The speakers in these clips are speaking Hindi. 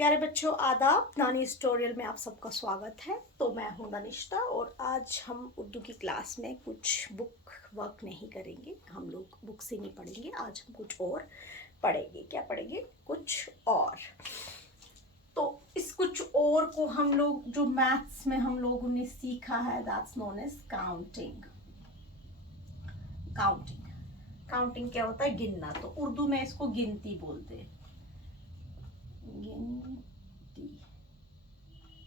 प्यारे बच्चों, आदाब। नानी ट्यूटोरियल में आप सबका स्वागत है। तो मैं हूं दानिश्ता और आज हम उर्दू की क्लास में कुछ बुक वर्क नहीं करेंगे। हम लोग बुक से नहीं पढ़ेंगे, आज हम कुछ और पढ़ेंगे। क्या पढ़ेंगे? कुछ और। तो इस कुछ और को हम लोग जो मैथ्स में हम लोगों ने सीखा है, that's known as counting. Counting counting क्या होता है? गिनना। तो उर्दू में इसको गिनती बोलते हैं। गिनती,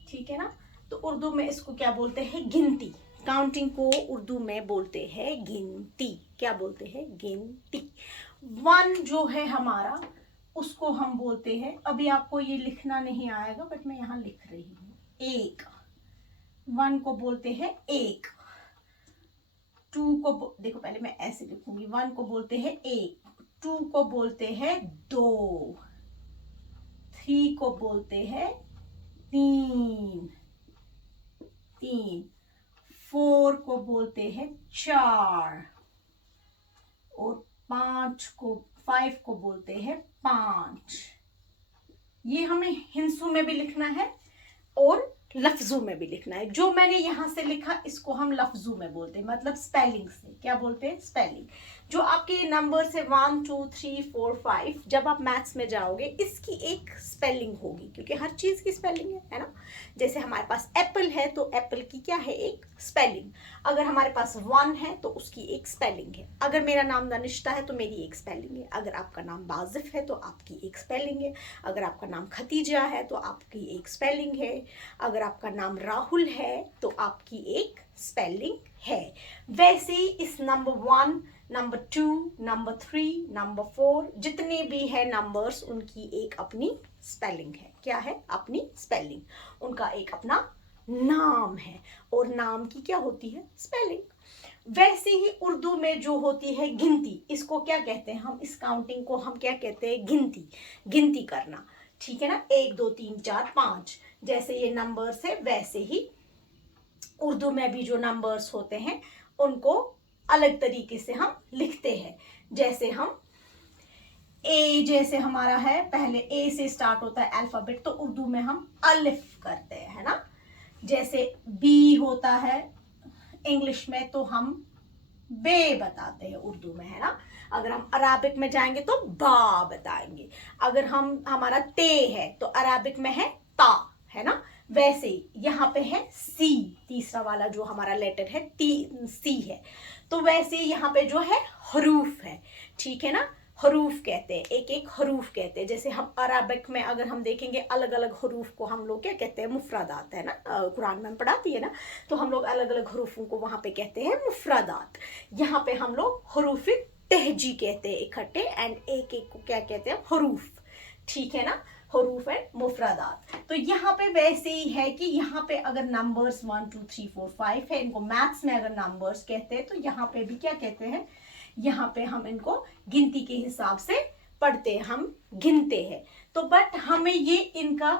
ठीक है ना। तो उर्दू में इसको क्या बोलते हैं? गिनती। काउंटिंग को उर्दू में बोलते हैं गिनती। क्या बोलते हैं? गिनती। वन जो है हमारा, उसको हम बोलते हैं, अभी आपको ये लिखना नहीं आएगा बट मैं यहां लिख रही हूं, एक। वन को बोलते हैं एक। टू को देखो, पहले मैं ऐसे लिखूंगी। वन को बोलते हैं एक, टू को बोलते हैं दो, थ्री को बोलते हैं तीन, फोर को बोलते हैं चार, और फाइव को बोलते हैं पांच। ये हमें हिंसू में भी लिखना है और लफ्जों में भी लिखना है। जो मैंने यहां से लिखा इसको हम लफ्जों में बोलते हैं, मतलब स्पेलिंग से। क्या बोलते हैं? स्पेलिंग। जो आपके नंबर से 1 2 3 4 5, जब आप मैथ्स में जाओगे इसकी एक स्पेलिंग होगी, क्योंकि हर चीज की स्पेलिंग है ना। जैसे हमारे पास एप्पल है तो एप्पल की क्या है? एक स्पेलिंग। अगर हमारे पास 1 है तो उसकी एक स्पेलिंग है। अगर मेरा नाम दानिश्ता है तो मेरी एक स्पेलिंग है। अगर आपका नाम बाजिफ है तो आपकी एक स्पेलिंग है। अगर आपका नाम खतीजा है तो आपकी एक स्पेलिंग है। अगर आपका नाम राहुल है तो आपकी एक स्पेलिंग है। वैसे ही इस नंबर 1, नंबर 2, नंबर 3, नंबर 4, जितने भी है नंबर्स, उनकी एक अपनी स्पेलिंग है। क्या है? अपनी स्पेलिंग। उनका एक अपना नाम है, और नाम की क्या होती है? स्पेलिंग। वैसे ही उर्दू में जो होती है गिनती, इसको क्या कहते हैं हम? इस काउंटिंग को हम क्या कहते हैं? गिनती। गिनती करना, ठीक है ना। 1 2 3 4 5, जैसे ये नंबर्स है वैसे ही उर्दू में भी जो नंबर्स होते हैं उनको अलग तरीके से हम लिखते हैं। जैसे हम ए, जैसे हमारा है, पहले ए से स्टार्ट होता है अल्फाबेट, तो उर्दू में हम अलिफ करते हैं, है ना। जैसे बी होता है इंग्लिश में तो हम बे बताते हैं उर्दू में, है ना। अगर हम अराबिक में जाएंगे तो बा बताएंगे। अगर हमारा ते है तो अराबिक में है ता, है ना। वैसे यहाँ पे है सी, तीसरा वाला जो हमारा लेटर है सी है। तो वैसे यहाँ पे जो है हरूफ है, ठीक है ना। हरूफ कहते हैं, एक एक हरूफ कहते हैं। जैसे हम अरबिक में अगर हम देखेंगे, अलग अलग हरूफ को हम लोग क्या कहते हैं? मुफरदात, है ना। कुरान में हम पढ़ाती है ना, तो हम लोग अलग अलग हरूफों को वहां पे कहते हैं मुफरदात। यहाँ पे हम लोग हरूफ तहजी कहते हैं इकट्ठे, एंड एक एक को क्या कहते हैं? हरूफ, ठीक है ना। हरूफ एंड मुफरदात। तो यहाँ पे वैसे ही है कि यहाँ पे अगर नंबर्स 1 2 3 4 5 है, इनको मैथ्स में अगर नंबर्स कहते हैं तो यहाँ पे भी क्या कहते हैं? यहाँ पे हम इनको गिनती के हिसाब से पढ़ते हैं, हम गिनते हैं। तो बट हमें ये इनका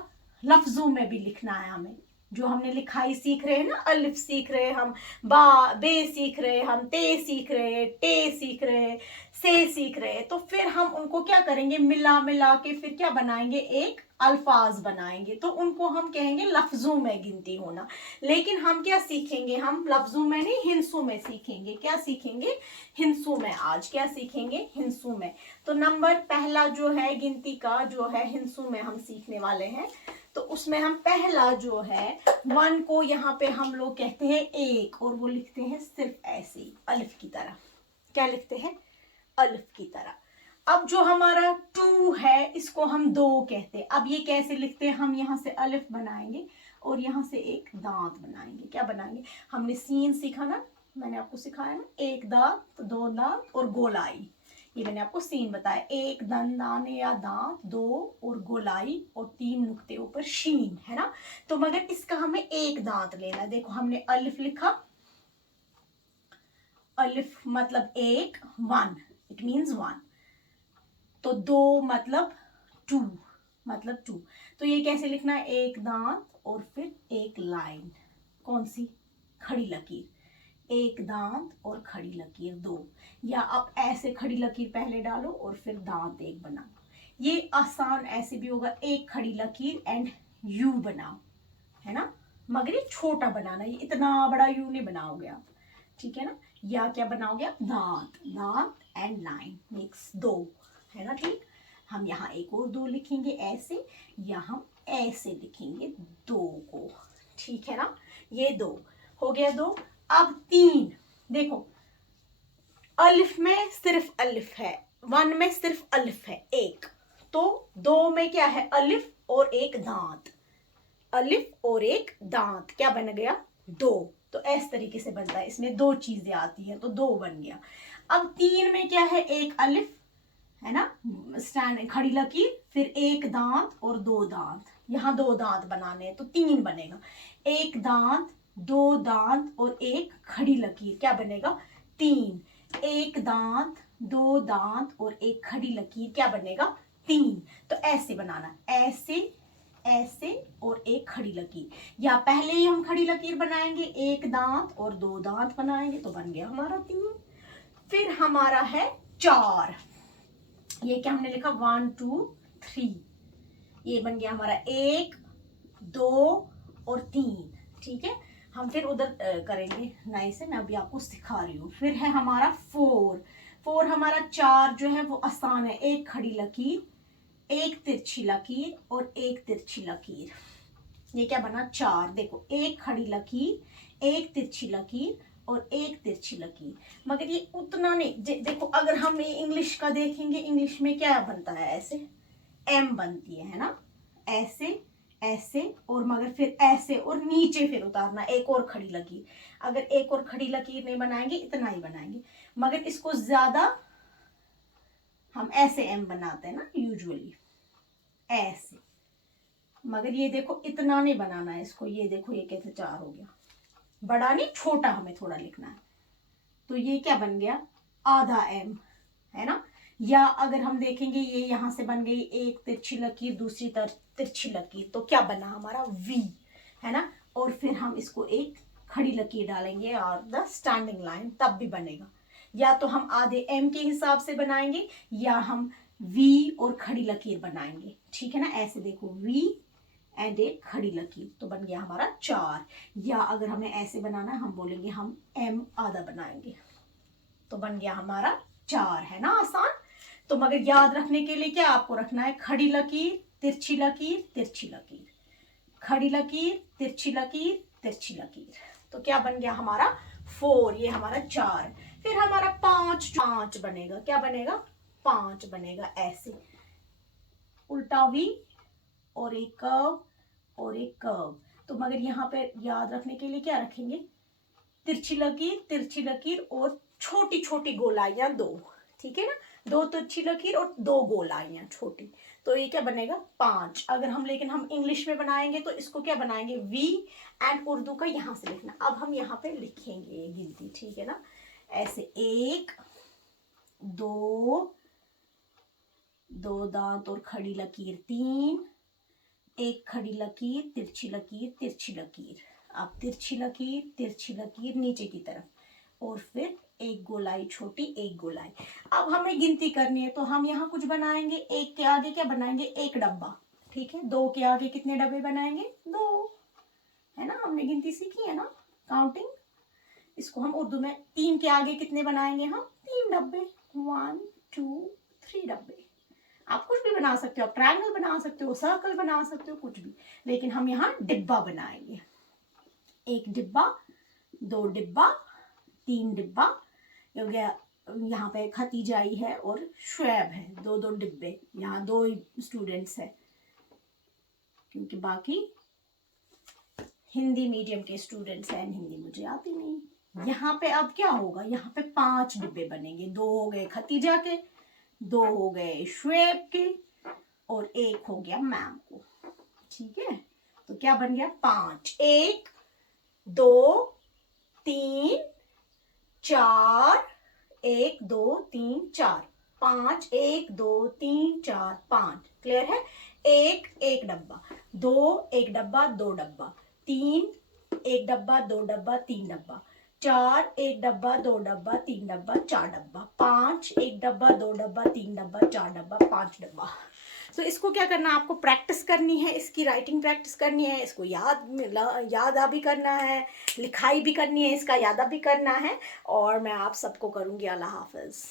लफ्जों में भी लिखना है। हमें जो हमने लिखाई सीख रहे हैं ना, अलिफ सीख रहे हैं हम, बा बे सीख रहे हैं हम, ते सीख रहे हैं, टे सीख रहे हैं, से सीख रहे हैं, तो फिर हम उनको क्या करेंगे? मिला मिला के फिर क्या बनाएंगे? एक अल्फाज बनाएंगे। तो उनको हम कहेंगे लफ्जों में गिनती होना। लेकिन हम क्या सीखेंगे? हम लफ्जों में नहीं, हिंसों में सीखेंगे। क्या सीखेंगे? हिंसों में। आज क्या सीखेंगे? हिंसों में। तो नंबर पहला जो है गिनती का, जो है हिंसों में हम सीखने वाले हैं। तो उसमें हम पहला जो है 1 को यहाँ पे हम लोग कहते हैं एक, और वो लिखते हैं सिर्फ ऐसे ही अलिफ की तरह। क्या लिखते हैं? अलिफ की तरह। अब जो हमारा 2 है इसको हम 2 कहते हैं। अब ये कैसे लिखते हैं? हम यहाँ से अलिफ बनाएंगे और यहाँ से एक दांत बनाएंगे। क्या बनाएंगे? हमने सीन सीखा ना, मैंने आपको सिखाया ना, एक दांत, दो दांत और गोलाई। ये मैंने आपको सीन बताया, एक दाने या दांत, दो और गोलाई, और 3 नुक्ते ऊपर शीन, है ना। तो मगर इसका हमें एक दांत लेना। देखो हमने अलिफ लिखा, अलिफ मतलब एक, 1, इट मीन्स 1। तो 2 मतलब 2, मतलब 2। तो ये कैसे लिखना है? एक दांत और फिर एक लाइन। कौन सी? खड़ी लकीर। एक दांत और खड़ी लकीर 2, या आप ऐसे खड़ी लकीर पहले डालो और फिर दांत एक बनाओ। ये आसान ऐसे भी होगा, एक खड़ी लकीर एंड यू बनाओ, है ना, मगर ये छोटा बनाना, ये इतना बड़ा यू नहीं बनाओगे आप, ठीक है ना। या क्या बनाओगे आप, दांत, दांत एंड लाइन मिक्स, दो, है ना, ठीक। हम यहाँ एक और दो लिखेंगे ऐसे, या हम ऐसे लिखेंगे दो को, ठीक है ना। ये दो हो गया, दो। अब तीन, देखो अलिफ में सिर्फ अलिफ है, वन में सिर्फ अलिफ है एक, तो दो में क्या है, अलिफ और एक दांत, अलिफ और एक दांत, क्या बन गया, दो। तो इस तरीके से बनता है, इसमें दो चीजें आती हैं तो दो बन गया। अब तीन में क्या है, एक अलिफ, है ना, स्टैंड खड़ी लकीर, फिर एक दांत और दो दांत, यहाँ दो दांत बनाने हैं तो तीन बनेगा, एक दांत, दो दांत और एक खड़ी लकीर, क्या बनेगा, तीन। एक दांत, दो दांत और एक खड़ी लकीर, क्या बनेगा, तीन। तो ऐसे बनाना, ऐसे, ऐसे और एक खड़ी लकीर, या पहले ही हम खड़ी लकीर बनाएंगे, एक दांत और दो दांत बनाएंगे तो बन गया हमारा तीन। फिर हमारा है चार, ये क्या हमने लिखा, 1 2 3, ये बन गया हमारा एक, दो और तीन, ठीक है। हम फिर उधर करेंगे नए से, मैं अभी आपको सिखा रही हूँ। फिर है हमारा फोर, फोर हमारा चार जो है वो आसान है, एक खड़ी लकीर, एक तिरछी लकीर और एक तिरछी लकीर, ये क्या बना, चार। देखो एक खड़ी लकीर, एक तिरछी लकीर और एक तिरछी लकीर, मगर ये उतना नहीं, देखो अगर हम ये इंग्लिश का देखेंगे, इंग्लिश में क्या बनता है, ऐसे एम बनती है ना, ऐसे, ऐसे और मगर फिर ऐसे और नीचे फिर उतारना एक और खड़ी लकीर। अगर एक और खड़ी लकीर नहीं बनाएंगे, इतना ही बनाएंगे, मगर इसको ज्यादा हम ऐसे एम बनाते हैं ना यूजुअली, ऐसे। मगर ये देखो इतना नहीं बनाना है इसको, ये देखो ये कैसे चार हो गया, बड़ा नहीं छोटा हमें थोड़ा लिखना है, तो ये क्या बन गया, आधा एम, है ना। या अगर हम देखेंगे ये यहां से बन गई एक तिरछी लकीर, दूसरी तरफ तिरछी लकीर, तो क्या बना हमारा, वी, है ना। और फिर हम इसको एक खड़ी लकीर डालेंगे और द स्टैंडिंग लाइन, तब भी बनेगा। या तो हम आधे एम के हिसाब से बनाएंगे, या हम वी और खड़ी लकीर बनाएंगे, ठीक है ना। ऐसे देखो वी एंड एक खड़ी लकीर, तो बन गया हमारा चार। या अगर हमें ऐसे बनाना है, हम बोलेंगे हम एम आधा बनाएंगे, तो बन गया हमारा चार, है ना, आसान। तो मगर याद रखने के लिए क्या आपको रखना है, खड़ी लकीर, तिरछी लकीर, तिरछी लकीर, खड़ी लकीर, तिरछी लकीर, तिरछी लकीर, तो क्या बन गया हमारा फोर, ये हमारा चार। फिर हमारा पांच, पांच बनेगा, क्या बनेगा, पांच बनेगा, ऐसे उल्टा वी और एक कर्व और एक कर्व। तो मगर यहाँ पे याद रखने के लिए क्या रखेंगे, तिरछी लकीर, तिरछी लकीर और छोटी छोटी गोलाइयां दो, ठीक है ना, दो तिरछी लकीर और दो गोलाइयां छोटी, तो ये क्या बनेगा, पांच। अगर हम लेकिन हम इंग्लिश में बनाएंगे तो इसको क्या बनाएंगे, वी एंड उर्दू का यहां से लिखना। अब हम यहाँ पे लिखेंगे ये गिनती, ठीक है ना, ऐसे एक, दो, दो दांत और खड़ी लकीर तीन, एक खड़ी लकीर, तिरछी लकीर, तिरछी लकीर, अब तिरछी लकीर, तिरछी लकीर नीचे की तरफ, और फिर एक गोलाई छोटी, एक गोलाई। अब हमें गिनती करनी है, तो हम यहाँ कुछ बनाएंगे, एक के आगे क्या बनाएंगे, एक डब्बा, ठीक है। दो के आगे कितने डब्बे बनाएंगे, दो, है ना, हमने गिनती सीखी है ना, काउंटिंग। इसको हम उर्दू में तीन के आगे कितने बनाएंगे, हम तीन डब्बे, 1 2 3 डब्बे। आप कुछ भी बना सकते हो, आप ट्रायंगल बना सकते हो, सर्कल बना सकते हो, कुछ भी, लेकिन हम यहाँ डिब्बा बनाएंगे, एक डिब्बा, दो डिब्बा, तीन डिब्बा, हो गया। यहाँ पे खतीजाई है और शुएब है, दो दो डिब्बे, यहाँ दो ही स्टूडेंट्स है, क्योंकि बाकी हिंदी मीडियम के स्टूडेंट्स हैं, हिंदी मुझे आती नहीं। यहाँ पे अब क्या होगा, यहाँ पे पांच डिब्बे बनेंगे, दो हो गए खतीजा के, दो हो गए शुएब के, और एक हो गया मैम को, ठीक है। तो क्या बन गया, पांच, एक, दो, तीन, चार, एक, दो, तीन, चार, पांच, एक, दो, तीन, चार, पांच, क्लियर है। एक, एक डब्बा, दो, एक डब्बा, दो डब्बा, तीन, एक डब्बा, दो डब्बा, तीन डब्बा, चार, एक डब्बा, दो डब्बा, तीन डब्बा, चार डब्बा, पांच, एक डब्बा, दो डब्बा, तीन डब्बा, चार डब्बा, पांच डब्बा। तो इसको क्या करना है, आपको प्रैक्टिस करनी है, इसकी राइटिंग प्रैक्टिस करनी है, इसको याद भी करना है, लिखाई भी करनी है, इसका याद भी करना है। और मैं आप सबको करूँगी। अल्लाह हाफ़िज़।